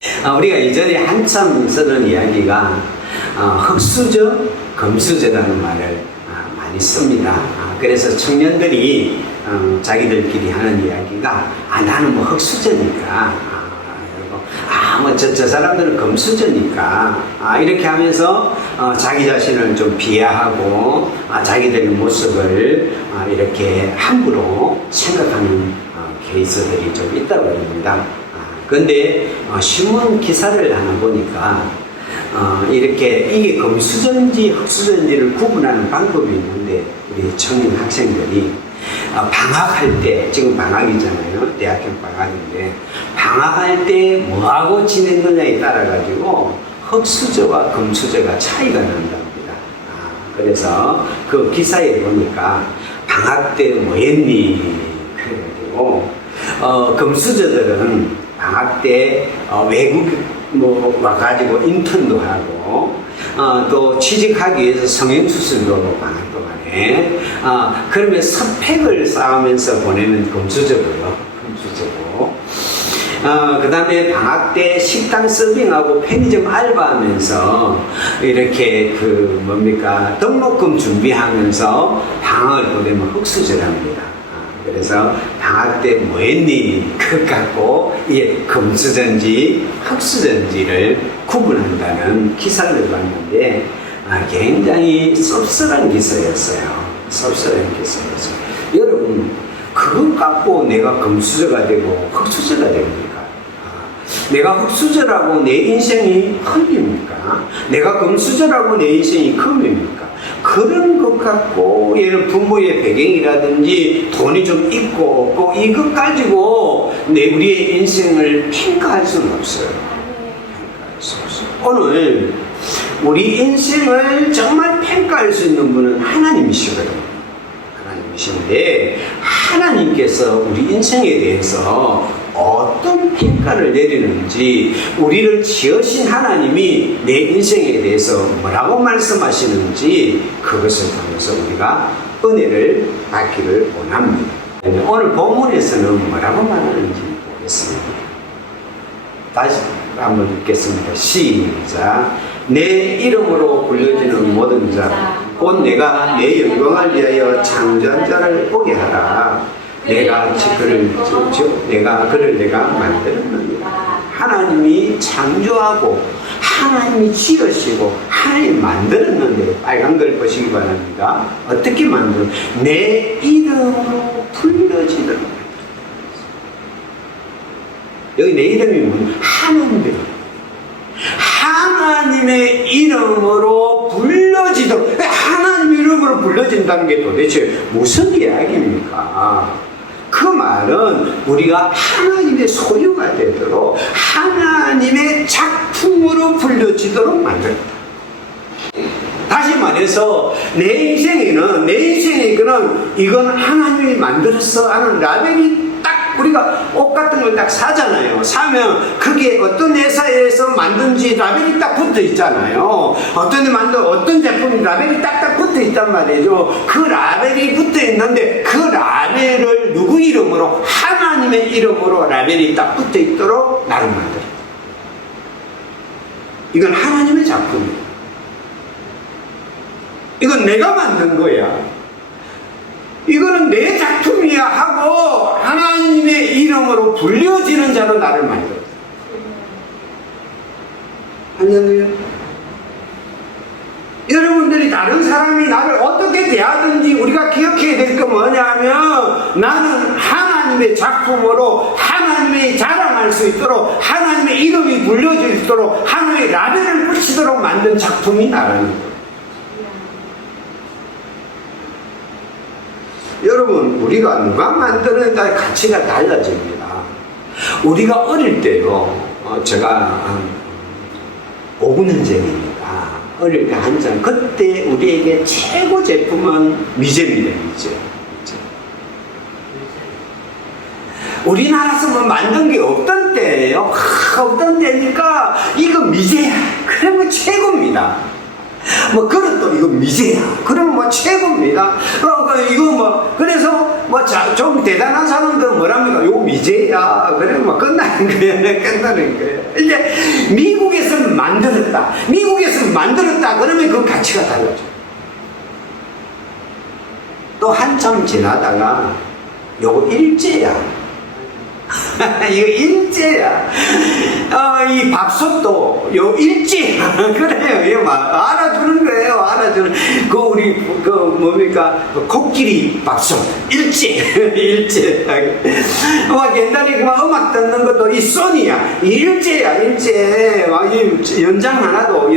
우리가 예전에 한참 쓰던 이야기가 흙수저, 금수저라는 말을 많이 씁니다. 그래서 청년들이 자기들끼리 하는 이야기가 나는 뭐 흙수저니까 저 사람들은 금수저니까 이렇게 하면서 자기 자신을 좀 비하하고 자기들의 모습을 이렇게 함부로 생각하는 케이스들이 좀 있다고 합니다. 그런데 신문 기사를 하나 보니까 이렇게 이게 금수저인지 흙수저인지를 구분하는 방법이 있는데 우리 청년 학생들이 방학할 때, 지금 방학이잖아요. 대학교 방학인데 방학할 때 뭐하고 지냈느냐에 따라 가지고 흙수저와 금수저가 차이가 난답니다. 그래서 그 기사에 보니까 방학 때 뭐 했니? 그래가지고 금수저들은 방학 때 외국 뭐 와가지고 인턴도 하고 또 취직하기 위해서 성형수술도 방학 동안에 그러면 스펙을 쌓으면서 보내는 금수저고요. 금수저고 그 다음에 방학 때 식당 서빙하고 편의점 알바하면서 이렇게 그 뭡니까 등록금 준비하면서 방학을 보내면 흙수저랍니다. 그래서 방학 때 뭐 했니? 그것 갖고 이게 금수저인지 흙수저인지를 구분한다는 기사를 봤는데 굉장히 씁쓸한 기사였어요. 씁쓸한 기사였어요. 여러분 그것 갖고 내가 금수저가 되고 흙수저가 됩니까? 내가 흙수저라고 내 인생이 흙입니까? 내가 금수저라고 내 인생이 금입니까? 그런 것 갖고 예를 부모의 배경이라든지 돈이 좀 있고 없고 이것 가지고 우리의 인생을 평가할 수는 없어요. 평가할 수 없어요. 오늘 우리 인생을 정말 평가할 수 있는 분은 하나님이시거든요. 하나님이신데 하나님께서 우리 인생에 대해서 어떤 평가를 내리는지 우리를 지으신 하나님이 내 인생에 대해서 뭐라고 말씀하시는지 그것을 통해서 우리가 은혜를 받기를 원합니다. 오늘 본문에서는 뭐라고 말하는지 보겠습니다. 다시 한번 읽겠습니다. 시작. 내 이름으로 불려지는 모든 자 곧 내가 내 영광을 위하여 창조한 자를 보게 하라. 내가 그를 만들었느니라. 하나님이 창조하고 하나님이 지으시고 하나님이 만들었는데 빨간 걸 보시기 바랍니다. 어떻게 만들었는데 내 이름으로 불려지도록 여기 내 이름이 뭐냐? 하나님의 이름. 하나님의 이름으로 불려지도록 하나님 이름으로 불려진다는 게 도대체 무슨 이야기입니까? 그 말은 우리가 하나님의 소유가 되도록 하나님의 작품으로 불려지도록 만든다. 다시 말해서 내 인생에 이건 하나님이 만들었어 하는 라벨이 딱 우리가 옷 같은 걸 딱 사잖아요. 사면 그게 어떤 회사에서 만든지 라벨이 딱 붙어 있잖아요. 어떤 제품이 라벨이 딱딱 붙어 있단 말이죠. 그 라벨이 붙어 있는데 그 라벨을 누구 이름으로? 하나님의 이름으로 라벨이 딱 붙어 있도록 나를 만들어. 이건 하나님의 작품이에요. 이건 내가 만든 거야. 이거는 내 작품이야 하고 하나님의 이름으로 불려지는 자로 나를 만들었어요. 할렐루야. 여러분들이 다른 사람이 나를 어떻게 대하든지 우리가 기억해야 될 게 뭐냐면 나는 하나님의 작품으로 하나님의 자랑할 수 있도록 하나님의 이름이 불려질 수 있도록 하나님의 라벨을 붙이도록 만든 작품이 나라는 거예요. 여러분 우리가 누가 만드는가의 가치가 달라집니다. 우리가 어릴 때요 제가 5년생이니까 어릴 때 한참 그때 우리에게 최고 제품은 미제입니다. 미제. 우리나라에서 뭐 만든 게 없던 때예요. 없던 때니까 이거 미제야. 그러면 최고입니다. 뭐 그릇도 이거 미제야. 그러면 뭐 최고입니다. 이거 뭐 그래서 뭐 좀 대단한 사람들은 뭐랍니까? 요 미제야. 그러면 뭐 끝나는 거예요. 끝나는 거예요. 이제 미국에서 만들었다. 그러면 그 가치가 달라져. 또 한참 지나다가 요거 일제야. 이거 일제야. 이 밥솥도 요 일제야. 그래요. 이거 막 알아주는 거예요. 알아주는. 우리 뭡니까? 코끼리 밥솥 일제. 일제. 막 옛날에 음악 듣는 것도 이 소니야. 일제야. 일제. 이 연장 하나도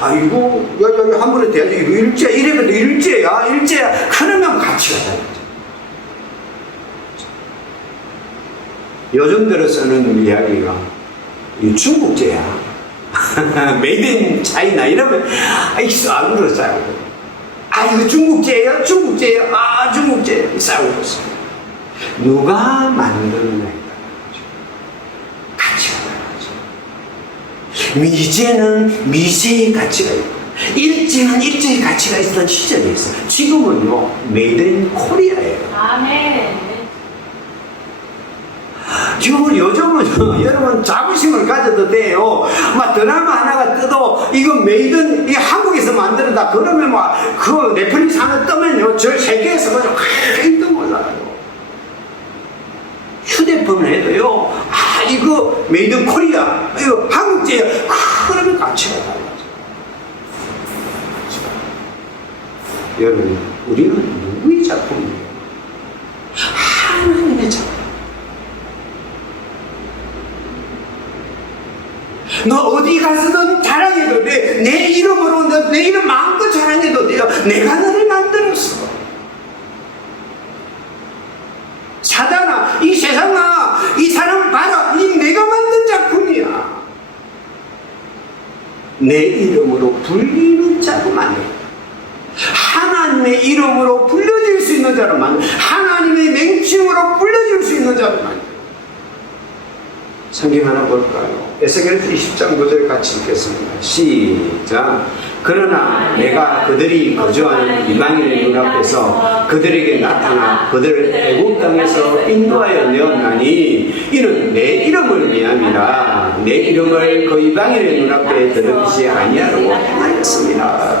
아이고 야 한 번에 돼야지. 이거 일제야. 이래도 일제야. 그러면 가치가 달라져. 요즘 들어서는 이야기가 이 중국제야. 메이드 인 차이나 이러면 안 그러잖아요. 이거 중국제예요? 중국제 싸우고 있어요. 누가 만드느냐에 따라 가치가 달라져. 미제는 미제의 가치가 있고 일제는 일제의 가치가 있었던 시절이 있어요. 지금은요 메이드 인 코리아예요. 아멘. 지금 요즘은 여러분 자부심을 가져도 돼요. 막 드라마 하나가 떠도 이거 메이든 이 한국에서 만들었다 그러면 막 그 넷플릭스 하나 뜨면요 저 세계에서 그냥 1등 올라가요. 휴대폰을 해도요 이거 메이든 코리아 이거 한국제야. 그러면 가치가 달라져. 여러분 우리는 누구의 작품이에요? 하나님의 작품. 너 어디 가서든 자랑해도 돼. 내 이름으로 내 이름 마음껏 자랑해도 돼요. 내가 너를 만들었어. 사단아, 이 세상아, 이 사람을 봐라. 이 내가 만든 작품이야. 내 이름으로 불리는 자로 만들어. 하나님의 이름으로 불려질 수 있는 자로 만들어. 하나님의 맹칭으로 불려질 수 있는 자로 만들어. 성경 하나 볼까요? 에스겔서 20장 9절 같이 읽겠습니다. 시작. 그러나 내가 그들이 거주하는 이방인의 눈앞에서 그들에게 나타나 그들을 애굽 땅에서 인도하여 내었나니 이는 내 이름을 위함이라. 내 이름을 그 이방인의 눈앞에 드러내지 아니하려고 행하였습니다.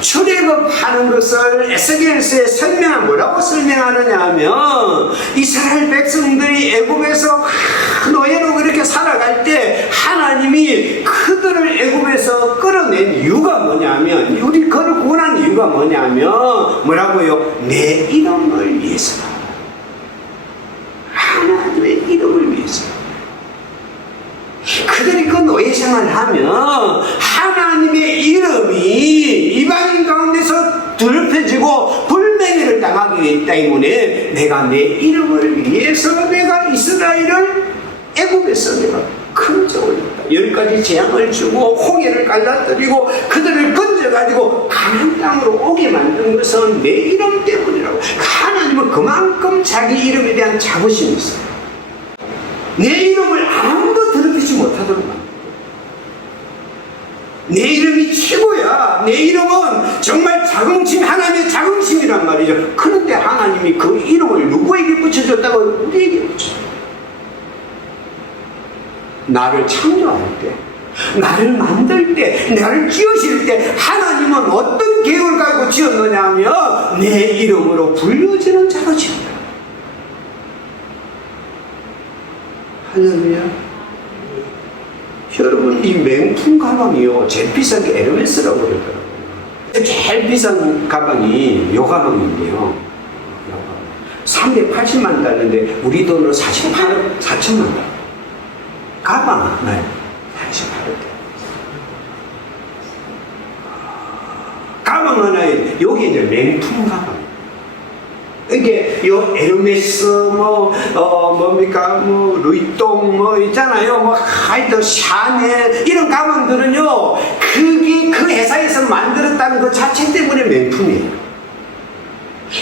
출애굽하는 것을 에스겔서에 뭐라고 설명하느냐 하면 이스라엘 백성들이 애굽에서 노예로 그렇게 살아갈 때 하나님이 그들을 애굽에서 끌어낸 이유가 뭐냐면 우리 그를 구원한 이유가 뭐냐면 뭐라고요? 내 이름을 위해서다. 하나님의 이름을 위해서. 그들이 그 노예 생활을 하면 하나님의 이름이 이방인 가운데서 더럽혀지고 불명예를 당하기 때문에 내가 내 이름을 위해서 내가 이스라엘을 애굽에서 내가 큰저 올렸다. 10가지 재앙을 주고 홍해를 갈라뜨리고 그들을 건져가지고 가나안 땅으로 오게 만든 것은 내 이름 때문이라고. 하나님은 그만큼 자기 이름에 대한 자부심이 있어요. 내 이름을 아무도 더럽히지 못하도록 만들어. 내 이름이 최고야. 내 이름은 정말 자긍심, 하나님의 자긍심이란 말이죠. 그런데 하나님이 그 이름을 누구에게 붙여줬다고? 우리에게 붙여줬다. 나를 창조할 때, 나를 만들 때, 나를 지으실 때 하나님은 어떤 계획을 가지고 지었느냐 하면 내 이름으로 불려지는 자로 지었다. 할렐루야. 여러분 이 명품 가방이요 제일 비싼 게 에르메스라고 그러더라고요. 제일 비싼 가방이 요 가방인데요 380만 달러인데 우리 돈으로 48억 4천만 달러 가방 하나에 48억. 가방 하나에 여기 이제 명품 가방. 이게 요 에르메스 뭡니까 루이똥 있잖아요. 하여튼 샤넬 이런 가방들은요 그게 그 회사에서 만들었다는 그 자체 때문에 명품이에요.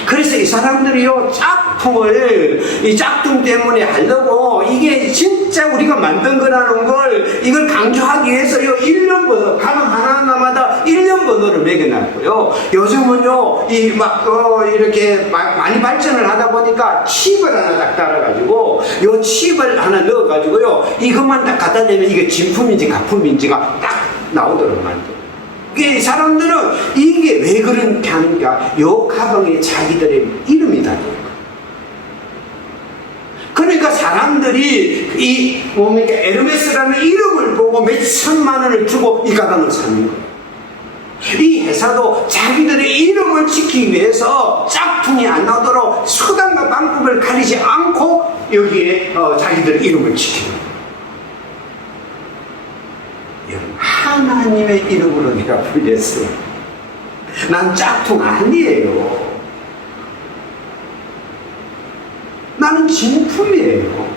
그래서 이 사람들이요 짝퉁을 이 짝퉁 때문에 하려고 이게 진짜 진짜 우리가 만든 거라는 걸 이걸 강조하기 위해서 1년 번호, 가정 하나하나마다 1년 번호를 매겨놨고요. 요즘은요, 이렇게 많이 발전을 하다 보니까 칩을 하나 딱 달아가지고, 요 칩을 하나 넣어가지고요, 이것만 딱 갖다 대면 이게 진품인지 가품인지가 딱 나오도록 만들어요. 이게 사람들은 이게 왜 그렇게 하는가? 요 가방에 자기들의 이름이 달려요. 그러니까 사람들이 에르메스라는 이름을 보고 몇 천만 원을 주고 이 가방을 사는 거예요. 이 회사도 자기들의 이름을 지키기 위해서 짝퉁이 안 나오도록 수단과 방법을 가리지 않고 여기에 자기들의 이름을 지키는 거예요. 여러분, 하나님의 이름으로 내가 불렸어요. 난 짝퉁 아니에요. 나는 진품이에요.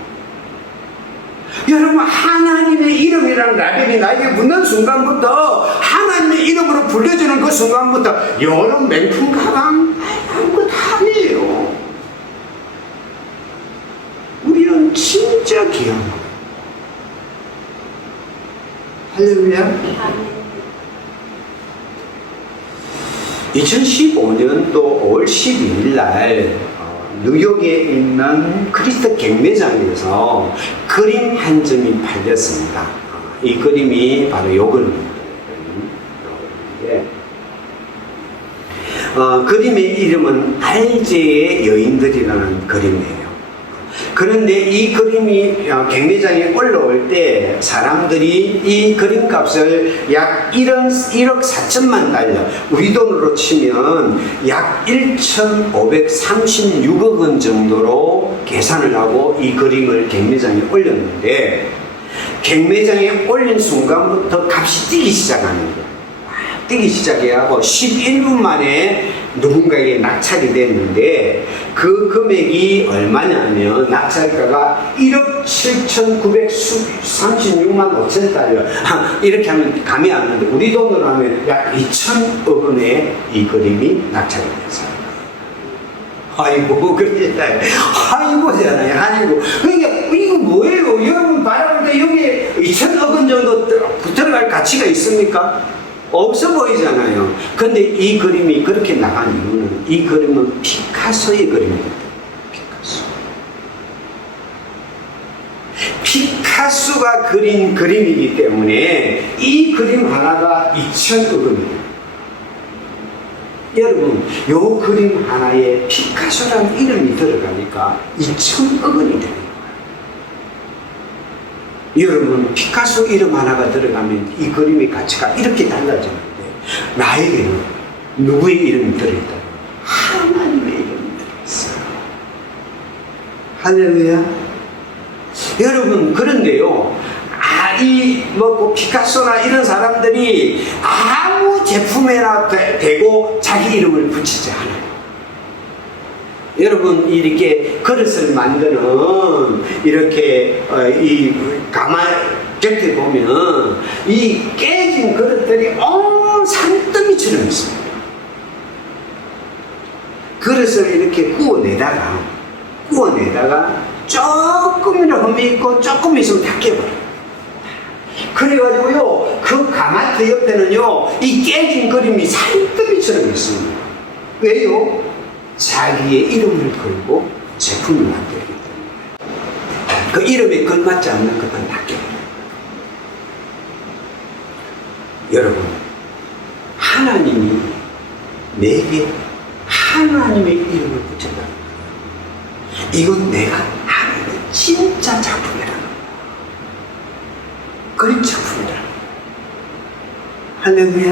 여러분, 하나님의 이름이라는 라벨이 나에게 붙는 순간부터, 하나님의 이름으로 불려주는 그 순간부터 여러분 명품 가방 아무것도 아니에요. 우리는 진짜 귀한 거예요. 할렐루야. 2015년도 5월 12일 날 뉴욕에 있는 크리스트 경매장에서 그림 한 점이 팔렸습니다. 이 그림이 바로 요 그림입니다. 그림의 이름은 알제의 여인들이라는 그림이에요. 그런데 이 그림이 경매장에 올라올 때 사람들이 이 그림값을 약 1억 4천만 달러, 우리 돈으로 치면 약 1,536억 원 정도로 계산을 하고 이 그림을 경매장에 올렸는데, 경매장에 올린 순간부터 값이 뛰기 시작하는 거예요. 뛰기 시작해하고 11분 만에 누군가에게 낙찰이 됐는데, 그 금액이 얼마냐면 낙찰가가 1억 7,936만 5천 달러, 이렇게 하면 감이 안 오는데 우리 돈으로 하면 약 2천억 원에 이 그림이 낙찰이 됐어요. 아이고, 그러잖아요. 아이고잖아요. 아이고. 그러니까 이거 뭐예요? 여러분 바라볼 때 여기에 2천억 원 정도 들어갈 가치가 있습니까? 없어 보이잖아요. 근데 이 그림이 그렇게 나간 이유는, 이 그림은 피카소의 그림입니다. 피카소가 그린 그림이기 때문에 이 그림 하나가 2천억 원입니다. 여러분, 요 그림 하나에 피카소라는 이름이 들어가니까 2천억 원이 됩니다. 여러분, 피카소 이름 하나가 들어가면 이 그림의 가치가 이렇게 달라지는데, 나에게는 누구의 이름이 들어있다? 하나님의 이름이 들어있어요. 할렐루야. 여러분, 그런데요, 피카소나 이런 사람들이 아무 제품에나 대고 자기 이름을 붙이지 않아요. 여러분, 이렇게 그릇을 만드는 이렇게 이 가마 곁에 보면 이 깨진 그릇들이 산더미처럼 있습니다. 그릇을 이렇게 구워내다가 조금이라도 흠이 있고 조금 있으면 다 깨버려요. 그래가지고요, 그 가마트 옆에는요, 이 깨진 그림이 산더미처럼 있습니다. 왜요? 자기의 이름을 걸고 제품을 만들기 때문에 그 이름에 걸맞지 않는 것은 낚여요. 여러분, 하나님이 내게 하나님의 이름을 붙인다는 거예요. 이건 내가 하는 진짜 작품이라는 거예요. 그림 작품이라는 거예요. 할렐루야.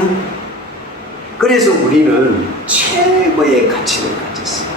그래서 우리는 최고의 가치를 가졌어요.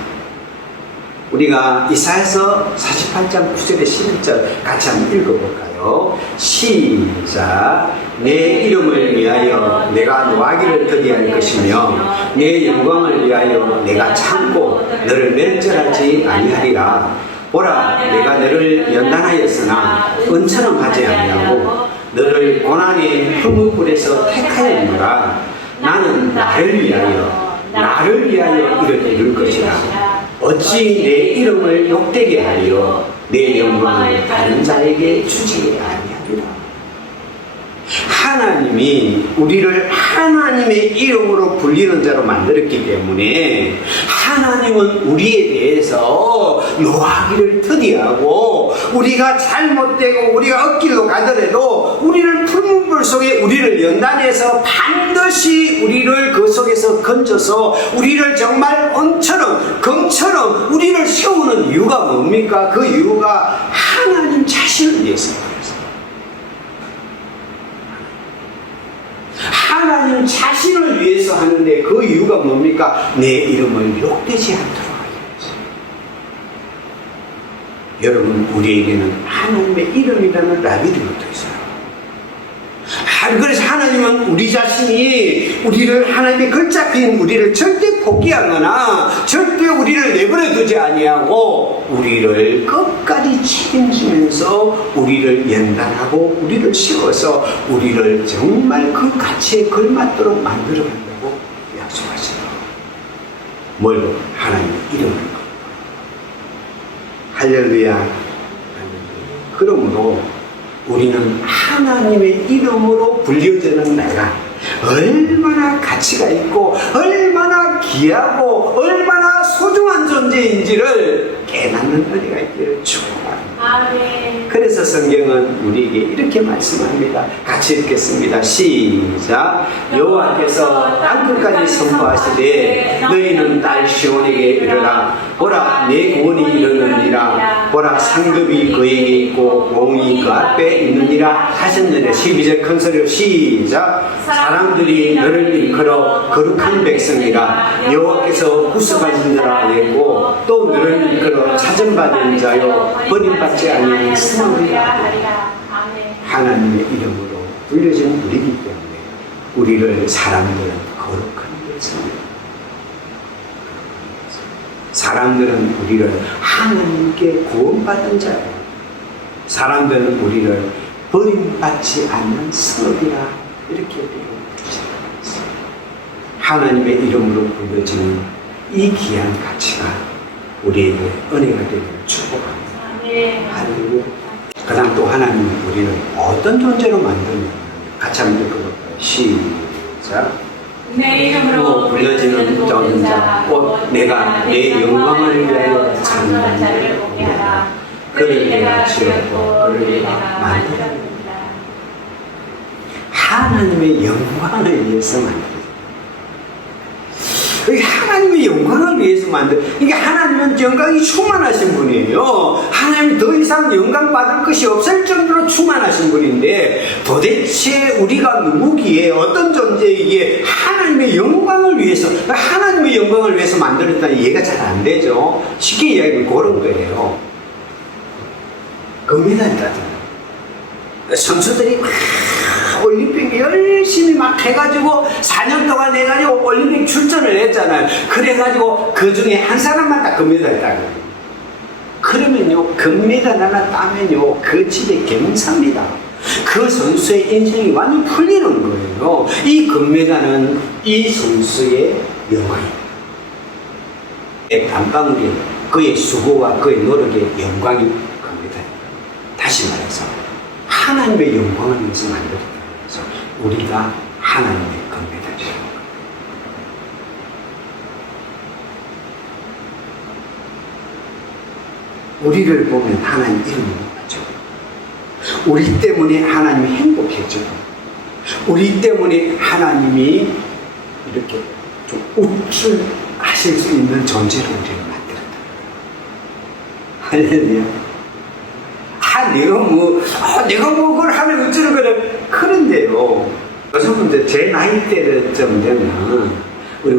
우리가 이사야서 48장 9절에 11절 같이 한번 읽어볼까요? 시작. 내 이름을 위하여 내가 노하기를 더디할 것이며 내 영광을 위하여 내가 참고 너를 멸절하지 아니하리라. 보라, 내가 너를 연단하였으나 은처럼 하지 아니하고 너를 고난의 흠불에서 택하였노라. 나는 나를 위하여 이를 이룰 것이라. 어찌 내 이름을 욕되게 하여 내 영광을 다른 자에게 주지 아니하리라. 하나님이 우리를 하나님의 이름으로 불리는 자로 만들었기 때문에 하나님은 우리에 대해서 노하기를 더디하고 우리가 잘못되고 우리가 엇길로 가더라도 우리를 풀문불 속에 우리를 연단해서 반드시 우리를 그 속에서 건져서 우리를 정말 언처럼 검처럼 우리를 세우는 이유가 뭡니까? 그 이유가 하나님 자신을 위해서. 하나님 자신을 위해서 하는데 그 이유가 뭡니까? 내 이름을 욕되지 않도록 하겠지. 여러분, 우리에게는 하나님의 이름이라는 라벨이 붙어 있어요. 그래서 하나님은 우리 자신이 우리를 하나님의 글자핀 우리를 절대 포기하거나 절대 우리를 내버려 두지 아니하고 우리를 끝까지 책임지면서 우리를 연단하고 우리를 세워서 우리를 정말 그 가치에 걸맞도록 만들어 간다고 약속하시죠. 뭘로? 하나님의 이름을. 할렐루야. 그러므로 우리는 하나님의 이름으로 불려지는 내가 얼마나 가치가 있고 얼마나 귀하고 얼마나 소중한 존재인지를 깨닫는 은혜가 있기를 축원합니다. 그래서 성경은 우리에게 이렇게 말씀합니다. 같이 읽겠습니다. 시작. 여호와께서 땅끝까지 선포하시되 너희는 딸 시온에게 이르라. 보라, 내 구원이 이르느니라. 보라, 상급이 그에게 있고 공이 그 앞에 있느니라 하셨느니라. 12절 큰 소리로 시작. 사람들이 너를 일컬어 거룩한 백성이라. 여호와께서 구속하신 자라 하였고 또 너를 일컬어 찾음받은 자요 버림받지 아니한 스마리라. 하나님의 이름으로 불려진 우리이기 때문에 우리를 사람들은 거룩한 백성이라. 사람들은 우리를 하나님께 구원받은 자예요. 사람들은 우리를 버림받지 않는 성이라 이렇게 되어주시는 것입니다. 하나님의 이름으로 불려지는 이 귀한 가치가 우리에게 은혜가 되기를 축복합니다. 할렐루야. 그 다음 또 하나님은 우리를 어떤 존재로 만드느냐 같이 한번 읽어볼까요? 시작. 내 이름으로 불려지는 모든 자, 곧 내가 내 영광을 위하여 찾는 자를 보게 하라. 그를 내가 지었고 그를 내가 만들었느니라. 하나님의 영광을 위해서 만들었다. 하나님의 영광을 위해서 이게 하나님은 영광이 충만하신 분이에요. 하나님이 더 이상 영광 받을 것이 없을 정도로 충만하신 분인데 도대체 우리가 누구기에 어떤 존재이기에 하나님의 영광을 위해서 하나님의 영광을 위해서 만들었다니 이해가 잘 안 되죠. 쉽게 이야기하면 그런 거예요. 금메달이잖아요. 선수들이 막 올림픽 열심히 막 해가지고 4년 동안 해가지고 올림픽 출전을 했잖아요. 그래가지고 그 중에 한 사람만 딱 금메달 따거든요. 그러면요 금메달 하나 따면요 그 집에 경사입니다. 그 선수의 인생이 완전 풀리는 거예요. 이 금메달은 이 선수의 영광입니다. 단방울이 그의 수고와 그의 노력의 영광이 금메달입니다. 다시 말해서 하나님의 영광을 위해서 만들었다. 우리가 하나님의 금메달이에요. 우리를 보면 하나님 이름을 맞죠. 우리 때문에 하나님이 행복해져. 우리 때문에 하나님이 이렇게 좀 우쭐하실 수 있는 존재로 우리를 만들었다. 할렐루야. 내가 뭐 그걸 하면 어쩌는 거는 그런데요. 여성분들 제 나이대를 좀 되면 우리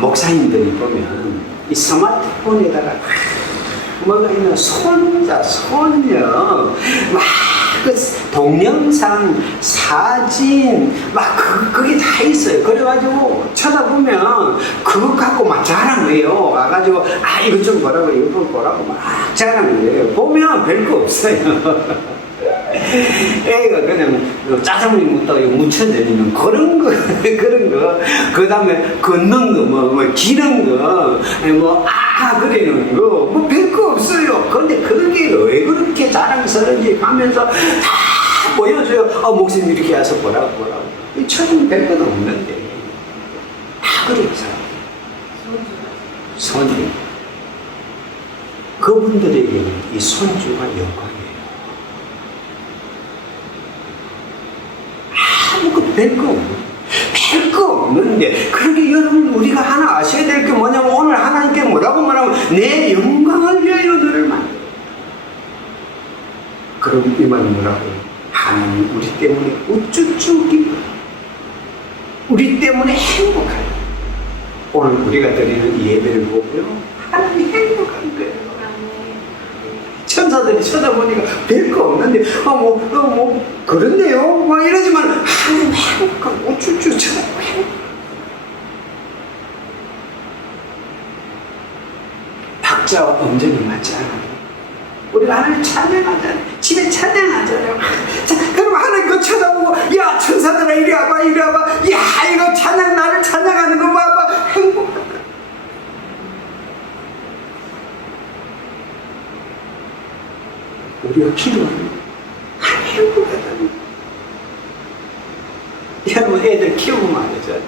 목사님들이 보면 이 스마트폰에다가 뭐가 있나 손자, 손녀 그 동영상, 사진 그게 다 있어요. 그래가지고 쳐다보면 그거 갖고 막 자랑해요. 와가지고 이거 좀 보라고 이거 보라고 막 자랑해요. 보면 별거 없어요. 애가 그냥 짜장면이 묻다가 묻혀내리는 그런 거, 그 다음에 걷는 거, 기는 거, 그리는 거, 별거 없어요. 근데 그게 왜 자랑스럽게 가면서 다 보여줘요. 목사님 이렇게 와서 뭐라고. 이 처음 뵐 건 없는데. 다 그런 사람. 선주. 그분들에게는 이 손주가 영광이에요. 아무것도 별거 없는데, 그렇게 여러분 우리가 하나 아셔야 될 게 뭐냐면, 오늘 하나님께 뭐라고 말하면, 내 영광을 위하여 너를 만들어. 그럼 이 말은 뭐라고 해요? 하나님 우리 때문에 우쭈쭈 기뻐. 우리 때문에 행복해요. 오늘 우리가 드리는 이 예배를 보고요, 하나님이 행복한 거예요. 천사들이 쳐다보니까 별거 없는데, 그런데요? 막 이러지만, 하나님 행복하고, 우쭈쭈 쳐다보고 행복. 박자와 음정이 맞지 않아요. 우리가 하나님 찬양하잖아요. 집에 찬양하잖아요. 자, 그럼 하나님 그거 쳐다보고, 야, 천사들아, 이리 와봐. 야, 이거 찬양, 나를 찬양하는 거 봐봐. 행복하다. 우리가 기도하는 행복하다는. 여러분, 애들 키우고 말이죠.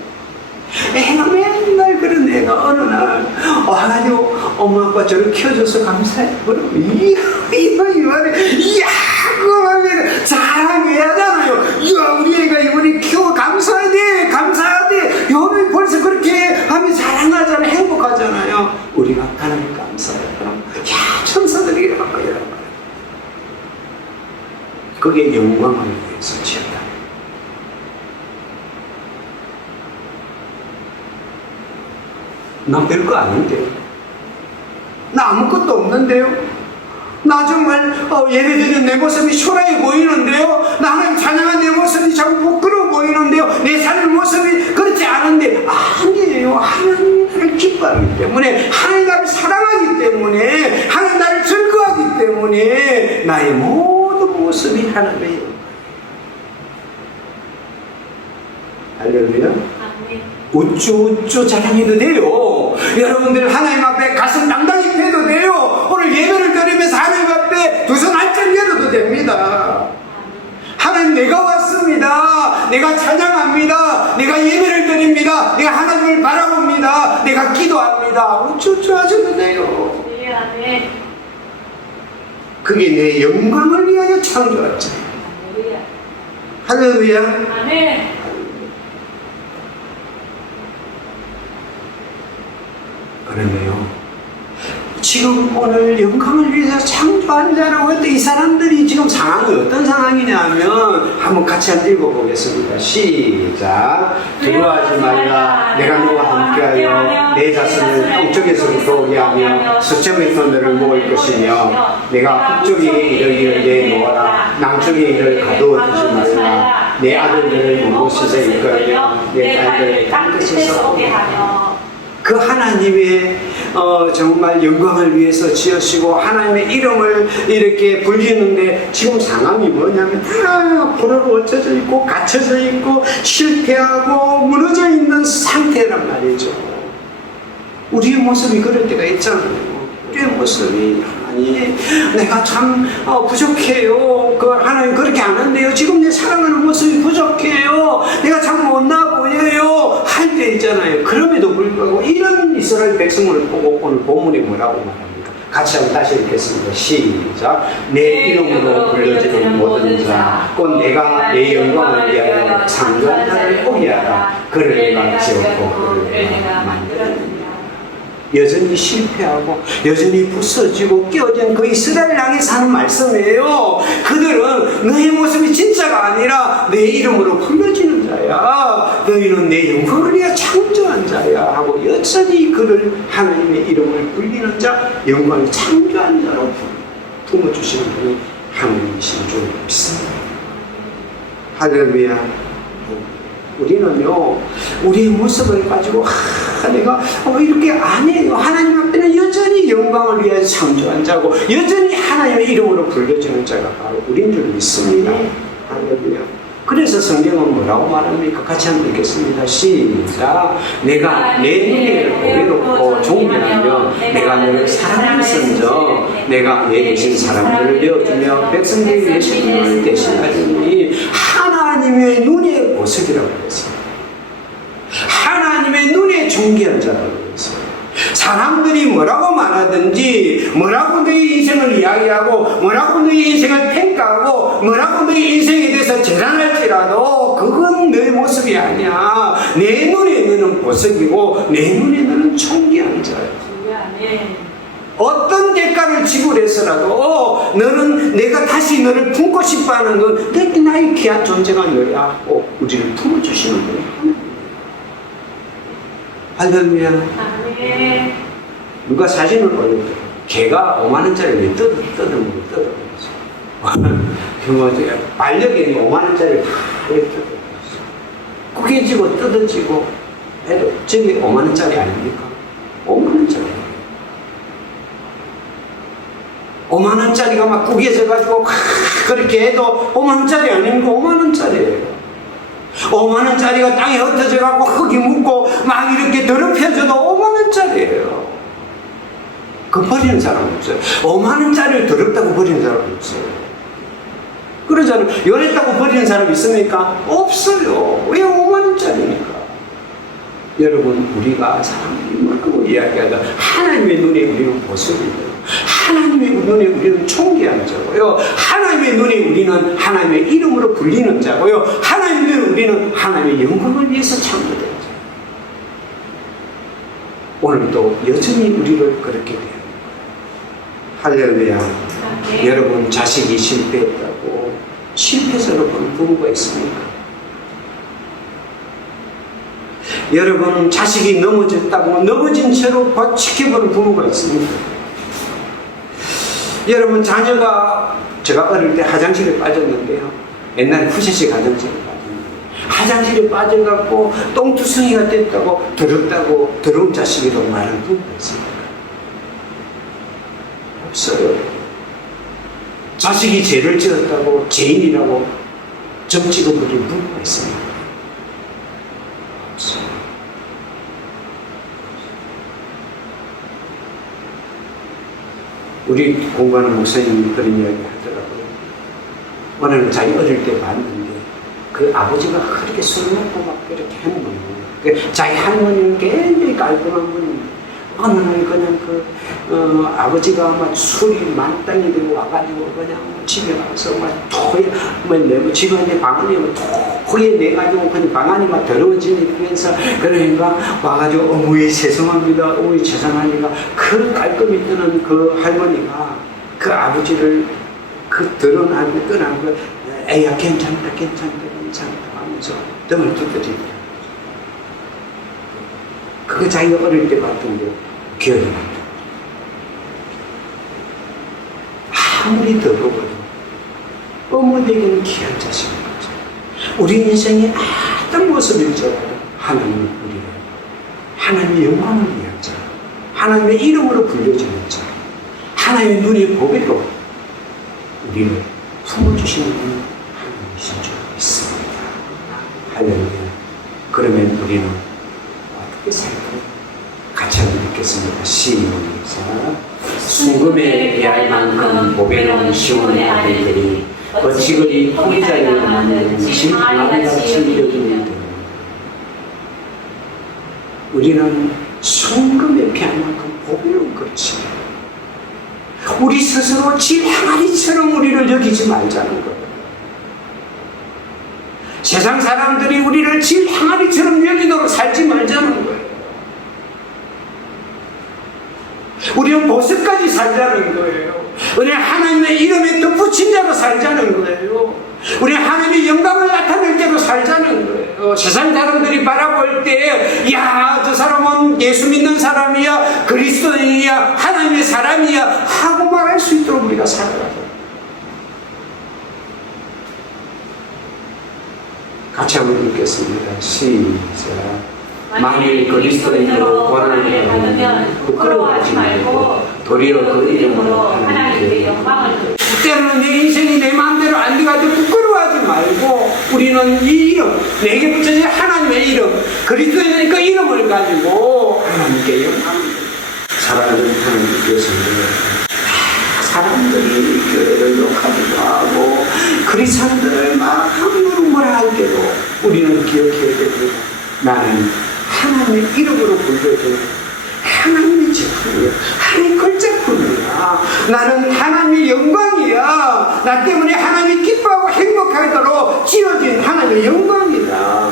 애가 맨날 그런 애가 어느 날 와가지고 엄마 아빠 저를 키워줘서 감사해. 그러고 이야 그거 하면 자랑해야 하잖아요. 이야 우리 애가 이번에 키워 감사하대. 여러분이 벌써 그렇게 하면 자랑하잖아요. 행복하잖아요. 우리가 하나님 감사해. 그럼 야 천사들이 이라고 그게 영광을 위해서 지었다. 나 별거 아닌데요. 나 아무것도 없는데요. 나 정말 예배드리는 내 모습이 초라해 보이는데요. 나 하나님 찬양한 내 모습이 자꾸 부끄러워 보이는데요. 내 사는 모습이 그렇지 않은데, 아니에요. 하나님 나를 기뻐하기 때문에, 하나님 나를 사랑하기 때문에, 하나님 나를 즐거워하기 때문에 나의 모든 모습이 하나님의 할렐루야. 우쭈우쭈 자랑해도 돼요. 여러분들 하나님 앞에 가슴 당당히 펴도 돼요. 오늘 예배를 드리면서 하나님 앞에 두 손 알짱 열어도 됩니다. 하나님 내가 왔습니다. 내가 찬양합니다. 내가 예배를 드립니다. 내가 하나님을 바라봅니다. 내가 기도합니다. 우쭈우쭈 하셔도 돼요. 그게 내 영광을 위하여 창조했죠. 할렐루야. 아멘. 그러네요. 지금 오늘 영광을 위해서 창조한 자라고 했는데 이 사람들이 지금 상황이 어떤 상황이냐면 한번 같이 한번 읽어보겠습니다. 시작. 두려워하지 말라. 내가 너와 함께하여 내 자신을 북쪽에서부터 오게 하며 서쪽에서 너를 모을 것이며 내가 북쪽에 이르기를 내놓아라. 남쪽에 이를 가두어 두지 말라. 내 아들들을 먼 곳에서 이끌며 내 딸들을 땅 끝에서 오게 하며. 그 하나님의 정말 영광을 위해서 지으시고 하나님의 이름을 이렇게 불리는데 지금 상황이 뭐냐면 다 포로로 얹혀져 있고 갇혀져 있고 실패하고 무너져 있는 상태란 말이죠. 우리의 모습이 그럴 때가 있잖아요. 우리의 모습이 하나님 내가 참 부족해요. 하나님 그렇게 안 한대요. 지금 내 사랑하는 모습이 부족해요. 내가 참 못나 보여요. 할 때 있잖아요. 그럼에도 불구하고 이런 이스라엘 백성을 보고 오늘 본문이 뭐라고 말합니까? 같이 한번 다시 읽겠습니다. 시작. 내 이름으로 불려지는 모든 자 곧 내가 내 영광을 위하여 창조한 자를 보게 하라. 그를 내가 지었고 그를 내가 만들었느니라. 여전히 실패하고 여전히 부서지고 깨어진 그 이스라엘 땅에 사는 말씀이에요. 그들은 너의 모습이 진짜가 아니라 내 이름으로 불려지는 자야. 너희는 내 영광을 위해 창조한 자야 하고 여전히 그를 하나님의 이름을 불리는 자, 영광을 창조한 자로 품어주시는 분이 하나님이신 줄 믿습니다. 할렐루야. 우리는요, 우리의 모습을 가지고, 내가 이렇게 안 해요. 하나님 앞에는 여전히 영광을 위해 창조한 자고, 여전히 하나님의 이름으로 불려지는 자가 바로 우리인 줄 믿습니다. 할렐루야. 그래서 성경은 뭐라고 말합니까? 같이 한번 읽겠습니다. 시작. 내가 내 눈에 보배롭고 존귀하며 내가 너를 사랑하였은저 내가 내 대신 사람들을 내어주며 백성들이 내 신분을 대신하리니 하나님의 눈의 보석이라고 했습니다. 하나님의 눈에 존귀한 자라고 했어요. 사람들이 뭐라고 말하든지 뭐라고 너희 인생을 이야기하고 뭐라고 너희 인생을 평가하고 뭐라고 너희 인생에 대해서 재단할지라도 그건 너의 모습이 아니야. 내 눈에 너는 보석이고 내 눈에 너는 존귀한 자야. 어떤 대가를 지불해서라도 너는 내가 다시 너를 품고 싶어하는 건 내 나의 귀한 존재가 너야. 우리를 품어주시는 분이 할렐루야. 누가 사진을 올렸대. 개가 5만원짜리 뜯어먹는 거죠. 반려견이 5만원짜리 다 뜯어먹었어. 구겨지고 뜯어지고 해도 저게 5만원짜리 아닙니까? 5만원짜리. 5만원짜리가 막 구겨져가지고 그렇게 해도 5만원짜리 아닙니까? 5만원짜리예요. 5만원짜리가 땅에 흩어져갖고 흙이 묻고 막 이렇게 더럽혀져도 5만원짜리예요. 그 버리는 사람 없어요. 5만원짜리를 더럽다고 버리는 사람 없어요. 그러잖아요. 요랬다고 버리는 사람 있습니까? 없어요. 왜 5만원짜리니까? 여러분, 우리가 사람들이 뭐라고 이야기하다 하나님의 눈에 우리는 보석이에요. 하나님의 눈에 우리는 존귀한 자고요. 하나님의 눈에 우리는 하나님의 이름으로 불리는 자고요. 하나님의 눈에 우리는 하나님의 영광을 위해서 창조된 자. 오늘도 여전히 우리를 그렇게 돼요. 할렐루야. 여러분, 자식이 실패했다고 실패해서 여러분 부모가 있습니까? 여러분, 자식이 넘어졌다고 넘어진 채로 지켜보는 부모가 있습니까? 여러분, 자녀가 제가 어릴 때 화장실에 빠졌는데요. 옛날에 푸시시 화장실에 빠졌는데 화장실에 빠져갖고 똥투성이가 됐다고 더럽다고 더러운 자식이라고 말하는 부모가 있습니까? 없어요. 자식이 죄를 지었다고 죄인이라고 점 찍어버린 부모가 있습니다. 없어요. 우리 공부하는 목사님이 그런 이야기 하더라고요. 오늘 자기 어릴 때 봤는데 그 아버지가 그렇게 술 먹고 막 그렇게 하는 거예요. 자기 할머니는 굉장히 깔끔한 분입니다. 어느 날 그냥 아버지가 막 술이 만땅이 되고 와가지고 그냥 집에 가서 막 토해, 내고 집에 있는 방 안에 토해 내가지고 그냥 방 안이 막 더러워지면서 그러니까 와가지고 어머니 죄송합니다. 어머니 죄송하니까 그 깔끔히 뜨는 그 할머니가 그 아버지를 그 더러운 할머니 떠나고 에야 괜찮다 하면서 등을 두드립니다. 그거 자기가 어릴 때 봤던 게 기억이 납니다. 아무리 더러워도 어머니에게는 귀한 자식인 거죠. 우리 인생의 어떤 모습일지라도 하나님은 우리를 하나님의 영광을 위한 자, 하나님의 이름으로 불려지는 자, 하나님의 눈이 보배로 우리를 품어주시는 분이 하나님이신 줄 믿습니다. 할렐루야. 그러면 우리는 어떻게 살까요? 같이 한번 읽겠습니다. 시작. 순금에 비할 만큼 보배로운 시온의 아들들이 어찌 그리 포기자리로 만든 진방같이 여기는데 우리는 순금에 비할 만큼 보배로운 것이 우리 스스로 질항아리처럼 우리를 여기지 말자는 거예요. 세상 사람들이 우리를 질항아리처럼 여기도록 살지 말자는 거예요. 우리는 보석까지 살자는 거예요. 우리는 하나님의 이름에 덧붙인 자로 살자는 거예요. 우리는 하나님의 영광을 나타낼 때로 살자는 거예요. 세상 사람들이 바라볼 때, 야, 저 사람은 예수 믿는 사람이야, 그리스도인이야, 하나님의 사람이야 하고 말할 수 있도록 우리가 살아가자. 같이 한번 읽겠습니다. 시작. 만일 그리스도인으로 고난을 받으면 부끄러워하지 말고 도리어 그 이름으로 하나님께 영광을 때로는 내 인생이 내 마음대로 안 돼가지고 부끄러워하지 말고 우리는 이 이름, 내게 붙여진 하나님의 이름, 그리스도의 그 이름을 가지고 하나님께 영광을 사랑하는 하나님께서는 사람들이 교회를 욕하기도 하고 그리스도인들을 막 함부로 뭐라 할 때도 우리는 기억해야 됩니다. 나는 하나님의 이름으로 불러도 하나님의 작품이야. 하나님의 걸작품이야. 나는 하나님의 영광이야. 나 때문에 하나님이 기뻐하고 행복하도록 지어진 하나님의 영광이다.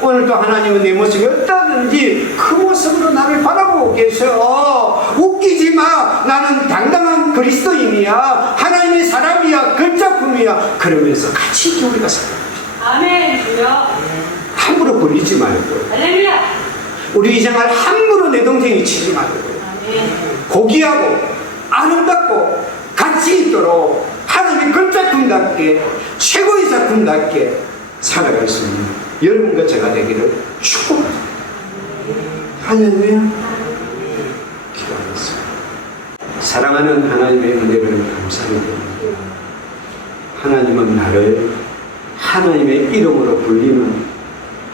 오늘도 하나님은 내 모습이 어떠든지 그 모습으로 나를 바라보고 계셔. 웃기지 마. 나는 당당한 그리스도인이야. 하나님의 사람이야. 걸작품이야. 그러면서 같이 이렇게 우리가 살아갑니다. 아멘. 주여. 함부로 불리지 말고 할렐루야. 우리 이 생활 함부로 내 동생이 치지 말고 아멘. 고귀하고 아름답고 가치 있도록 하나님의 걸작품답게 최고의 작품답게 살아갈 수 있는 여러분과 제가 되기를 축복합니다. 할렐루야. 기도하겠습니다. 사랑하는 하나님의 은혜를 감사드립니다. 하나님은 나를 하나님의 이름으로 불리는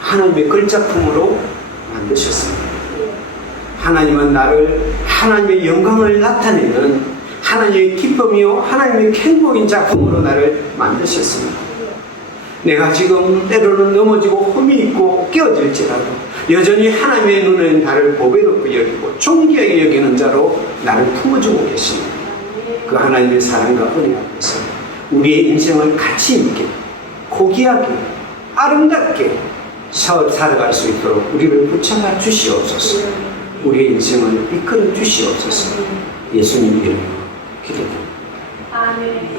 하나님의 걸작품으로 만드셨습니다. 하나님은 나를 하나님의 영광을 나타내는 하나님의 기쁨이요 하나님의 행복인 작품으로 나를 만드셨습니다. 내가 지금 때로는 넘어지고 흠이 있고 깨어질지라도 여전히 하나님의 눈은 나를 보배롭게 여기고 존귀하게 여기는 자로 나를 품어주고 계십니다. 그 하나님의 사랑과 은혜 앞에서 우리의 인생을 가치 있게 고귀하게 아름답게 살아갈 수 있도록 우리를 붙잡아 주시옵소서. 우리의 인생을 이끌어 주시옵소서. 예수님 이름으로 기도합니다. 아멘.